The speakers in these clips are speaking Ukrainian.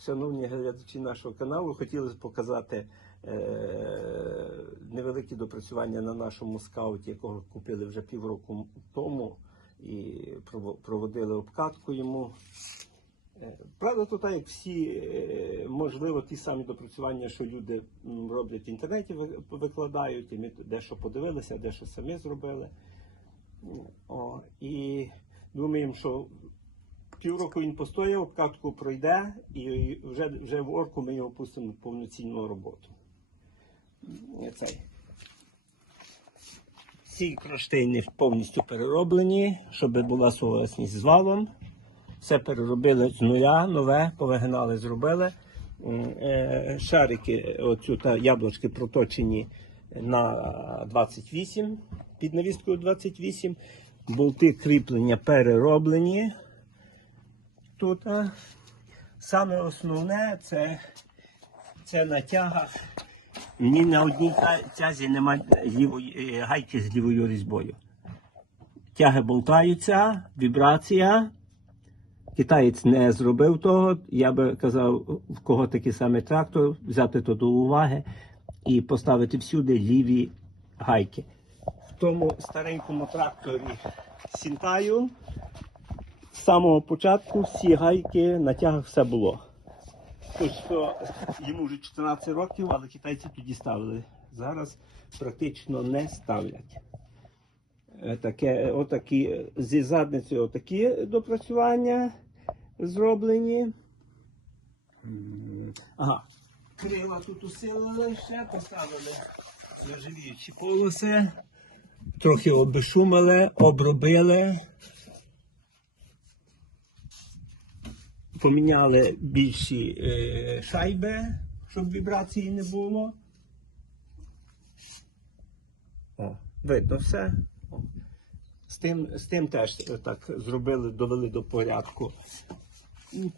шановні глядачі нашого каналу, хотіли показати е, невеликі допрацювання на нашому скауті, якого купили вже півроку тому і прово- проводили обкатку йому. Е, Правда, так, як всі, е, можливо, ті самі допрацювання, що люди роблять в інтернеті, викладають, і ми дещо подивилися, дещо самі зробили. О, і думаємо, що півроку він постояв, обкатку пройде, і вже, вже в орку ми його пустимо в повноцінну роботу. М, Цей. Ці кронштейни повністю перероблені, щоб була совісність з валом. Все переробили з нуля, нове, повигинали, зробили. Е, Шарики, оцю та яблучки проточені на 28, під навіскою 28. Болти кріплення перероблені. Тут саме основне це, це на тягах. Ні на одній тязі немає лівої, е, гайки з лівою різьбою. Тяги болтаються, вібрація. Китаєць не зробив того. Я би казав, в кого такий самий трактор, взяти то до уваги і поставити всюди ліві гайки. В тому старенькому тракторі Сінтаю з самого початку всі гайки на тягах все було. Хоч що йому вже 14 років, але китайці тоді ставили. Зараз практично не ставлять. Е, Таке, отакі, зі задницею отакі допрацювання зроблені. Ага. Крила тут усилили ще, поставили нержавіючі полоси, трохи обешумили, обробили. Поміняли більші е, шайби, щоб вібрації не було. О, видно все. З тим, з тим теж е, так зробили, довели до порядку.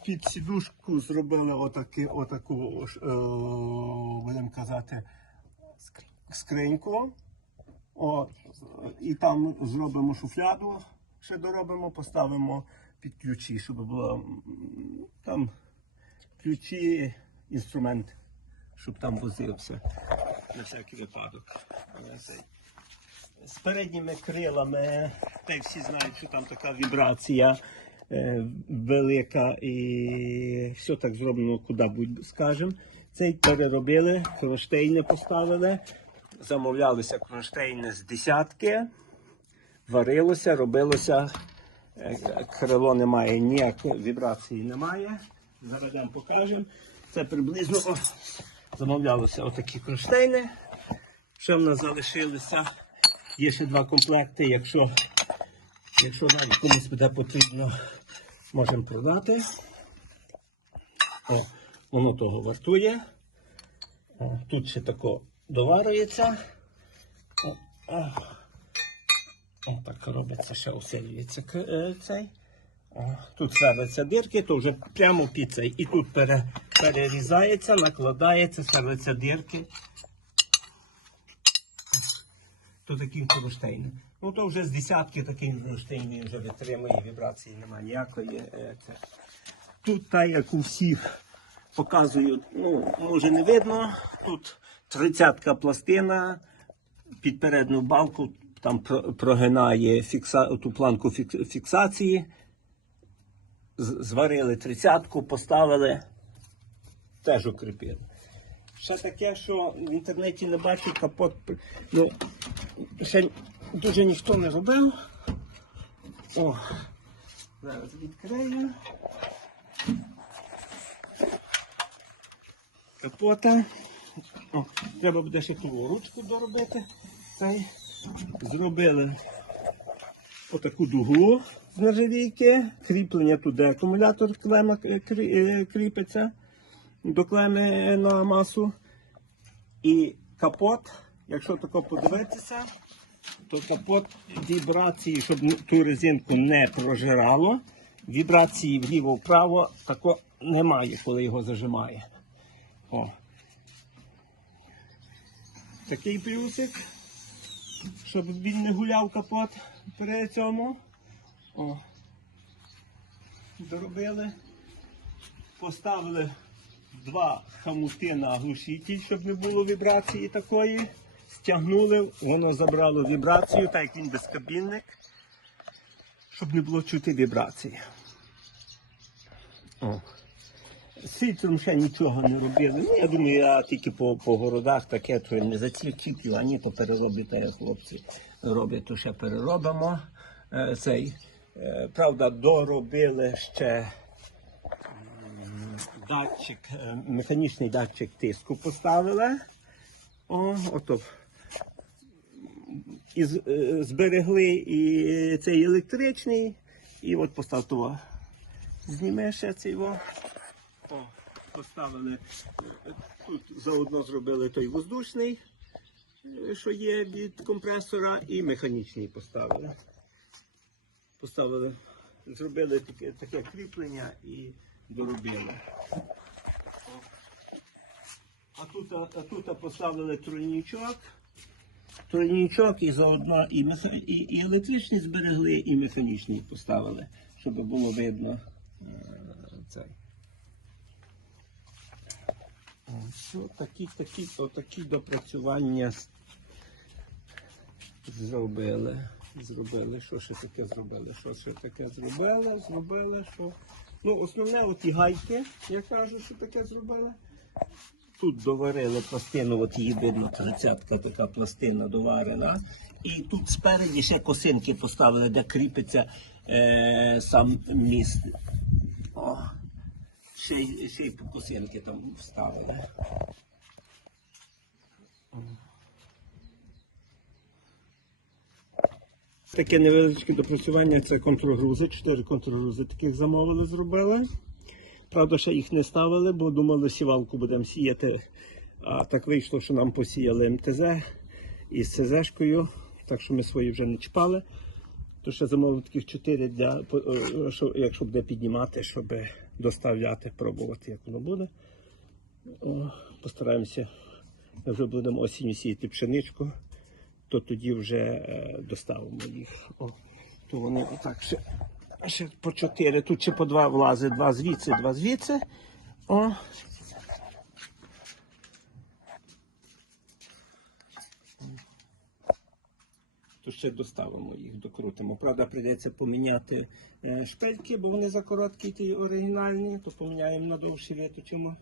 Під сідушку зробили отаки, отаку, е, будемо казати, скриньку. О, і там зробимо шуфляду, ще доробимо, поставимо під ключі, щоб було там ключі, інструмент, щоб там возився на всякий випадок. З передніми крилами, та всі знають, що там така вібрація е, велика і все так зроблено, куди будь скажемо. Цей переробили, кронштейни поставили, замовлялися кронштейни з десятки, варилося, робилося. Е, Крило немає, ніякої вібрації немає. Зараз вам покажемо. Це приблизно о, замовлялося отакі кронштейни. Ще в нас залишилися. Є ще два комплекти. Якщо, якщо навіть комусь буде потрібно, можемо продати. О, воно того вартує. О, тут ще тако доварюється. О, о. О, так робиться, ще усилюється е, цей. Тут сверлиться дирки, то вже прямо під цей. І тут пере, перерізається, накладається, сверлиться дирки. То таким кронштейном. Ну то вже з десятки таким кронштейнів вже витримує, вібрації немає ніякої. е, Це. Тут так, як у всіх показую, ну, може не видно. Тут 30 пластина під передню балку там прогинає фікса, ту планку фіксації. Зварили тридцятку, поставили, теж укріпили. Ще таке, що в інтернеті не бачу капот. Ну, ще дуже ніхто не робив. О, зараз відкрию. Капота. О, треба буде ще ту ручку доробити. Цей. Зробили отаку дугу з нержавійки, кріплення туди акумулятор клема е, е, кріпиться до клеми на масу. І капот, якщо тако подивитися, то капот вібрації, щоб ту резинку не прожирало. Вібрації вліво-вправо тако немає, коли його зажимає. О. Такий плюсик, щоб він не гуляв капот при цьому. О. Доробили. Поставили два хамути на глушитель, щоб не було вібрації такої. Стягнули, воно забрало вібрацію, так як він безкабінник, щоб не було чути вібрації. О. Фільтром ще нічого не робили. Ну, я думаю, я тільки по, по городах таке, то не за ці чіпів, а ні, то перероблять, як хлопці роблять, то ще переробимо. Е, цей. Е, правда, доробили ще датчик, е, механічний датчик тиску поставили. О, ото. І зберегли і цей електричний, і от поставив того. Зніме ще цей во. О, поставили. Тут заодно зробили той воздушний, е, що є від компресора, і механічний поставили. Поставили, зробили таке, таке кріплення і доробили. А тут, а тут поставили тройничок. Тройничок і заодно і, і, і електричний зберегли, і механічний поставили, щоб було видно е, Ось такі, такі, такі допрацювання зробили. Зробили. Що ще таке зробили? Що ще таке зробили? Зробили, що. Ну, основне, от і гайки, я кажу, що таке зробили. Тут доварили пластину, от її видно, тридцятка така пластина доварена. І тут спереді ще косинки поставили, де кріпиться е, сам міст. О, ще, й- ще й по косинки там вставили. Таке невеличке допрацювання це контргрузи. Чотири контргрузи таких замовили, зробили. Правда, ще їх не ставили, бо думали, сівалку будемо сіяти. А так вийшло, що нам посіяли МТЗ із ЦЗшкою, так що ми свої вже не чіпали. То ще замовили таких чотири, для, по- е, якщо буде піднімати, щоб доставляти, пробувати, як воно буде. Постараємося, ми вже будемо осінню сіяти пшеничку, то тоді вже е, доставимо їх. О, то вони отак ще, ще по чотири, тут ще по два влази, два звідси, два звідси. О. То ще доставимо їх, докрутимо. Правда, прийдеться поміняти е, шпильки, бо вони закороткі, ті оригінальні, то поміняємо на довші виточимо.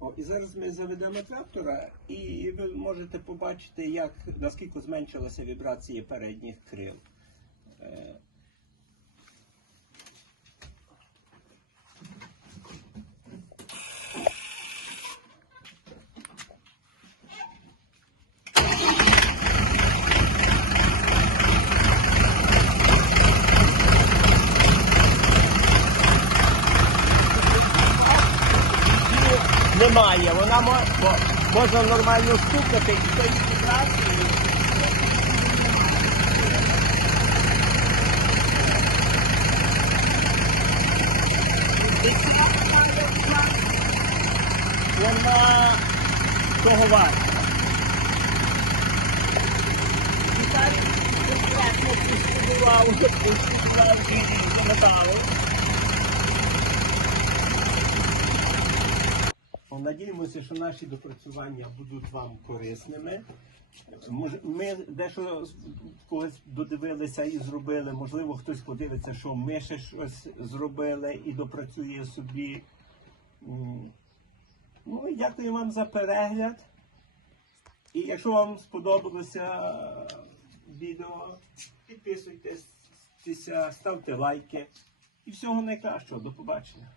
О, і зараз ми заведемо трактора, і ви можете побачити, як наскільки зменшилася вібрація передніх крил. Е, Немає, вона мо- бо- можна нормально стукати і той вібрації. Вона того варта. Віталій конкретно пошкодував, пошкодував і замотали. Надіємося, що наші допрацювання будуть вам корисними. Ми дещо когось додивилися і зробили. Можливо, хтось подивиться, що ми ще щось зробили і допрацює собі. Ну дякую вам за перегляд. І якщо вам сподобалося відео, підписуйтесь, ставте лайки. І всього найкращого. До побачення.